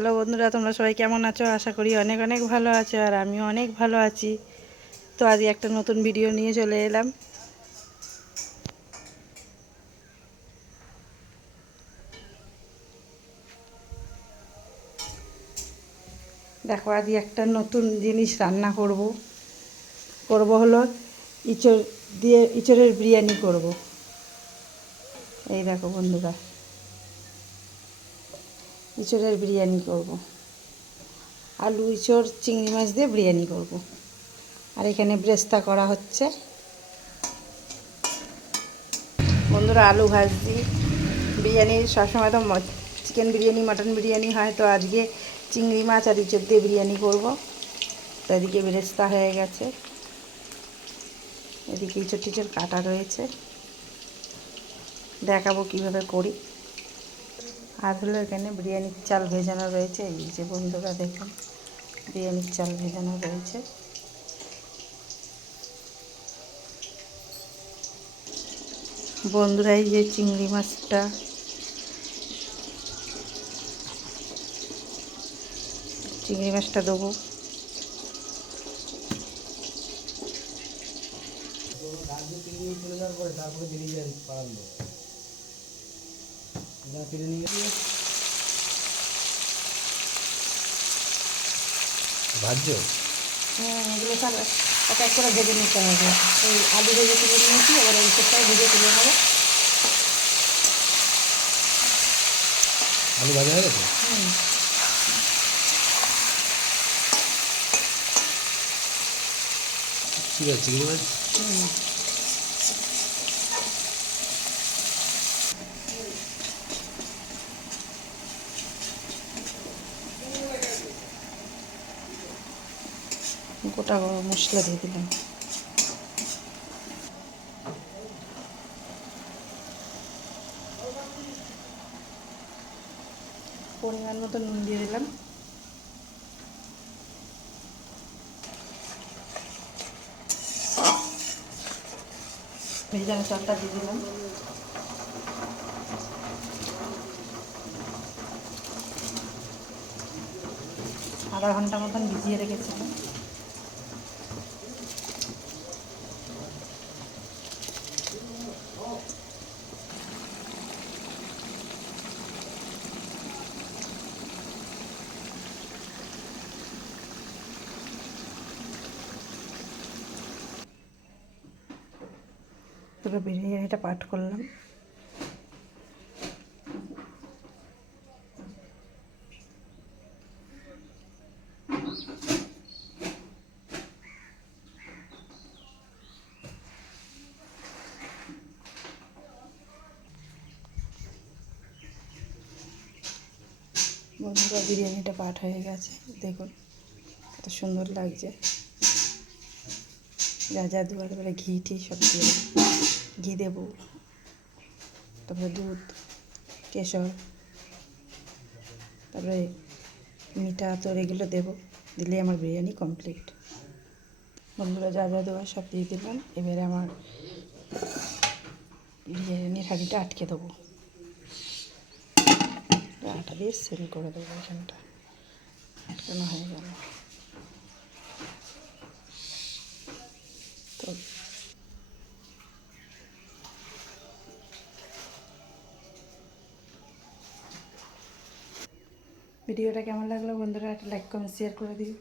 Hello বন্ধুরা, তোমরা সবাই কেমন আছো? আশা করি অনেক অনেক ভালো আছো, আর আমিও অনেক ভালো আছি। তো আজ একটা নতুন ভিডিও নিয়ে চলে এলাম। দেখো, আজ একটা নতুন জিনিস রান্না করব হলো ইঁচড় দিয়ে ইঁচড়ের বিরিয়ানি করব। এই দেখো বন্ধুরা, ইঁচড়ের বিরিয়ানি করব, আলু ইঁচড় চিংড়ি মাছ দিয়ে বিরিয়ানি করব। আর এখানে ব্রেস্তা করা হচ্ছে। বন্ধুরা, আলু ভাজি বিরিয়ানি সবসময় তো চিকেন বিরিয়ানি মাটন বিরিয়ানি হয়, তো আজকে চিংড়ি মাছ আর ইঁচড় দিয়ে বিরিয়ানি করব। তো এদিকে ব্রেস্তা হয়ে গেছে, এদিকে ইঁচড় টিচড় কাটা রয়েছে, দেখাবো কিভাবে করি। আর হলো এখানে বিরিয়ানির চাল ভেজানো রয়েছে। এই যে বন্ধুরা দেখুন, বিরিয়ানির চাল ভেজানো রয়েছে। বন্ধুরা, এই যে চিংড়ি মাছটা দেবো। ভাজছো? এগুলো সব এক এক করে ভেজে নিতে হবে। এই আলু ভেজে তুলে নিয়েছি, এবার এই সবটাই ভেজে তুলে নেবো। আলু ভাজা হয়ে গেছে? ঠিক আছে, চিংড়ি মাছ গোটা গরম মশলা দিয়ে দিলাম। পরিমাণ মতো নুন দিয়ে দিলাম। ভেজানো চালটা দিয়ে দিলাম। আধা ঘন্টা মতন ভিজিয়ে রেখেছিলাম। পুরো বিরিয়ানিটা পাঠ করলাম। বন্ধুরা, বিরিয়ানিটা পাঠ হয়ে গেছে, দেখুন কত সুন্দর লাগছে। যা যা দেবো এবারে ঘি টি সব দিয়ে দেবো। ঘি দেবো, তারপরে দুধ, কেশর, তারপরে মিঠা আতর, এগুলো দেবো। দিলে আমার বিরিয়ানি কমপ্লিট। বন্ধুরা, যা যা দেওয়া সব দিয়ে দিলাম। এবারে আমার বিরিয়ানির হাঁড়িটা আটকে দেবো। আটা দিয়ে সেল করে দেবো। এখানটা আটকানো হয়ে গেল। তো ভিডিওটা কেমন লাগলো বন্ধুরা, একটা লাইক কমেন্ট শেয়ার করে দিও।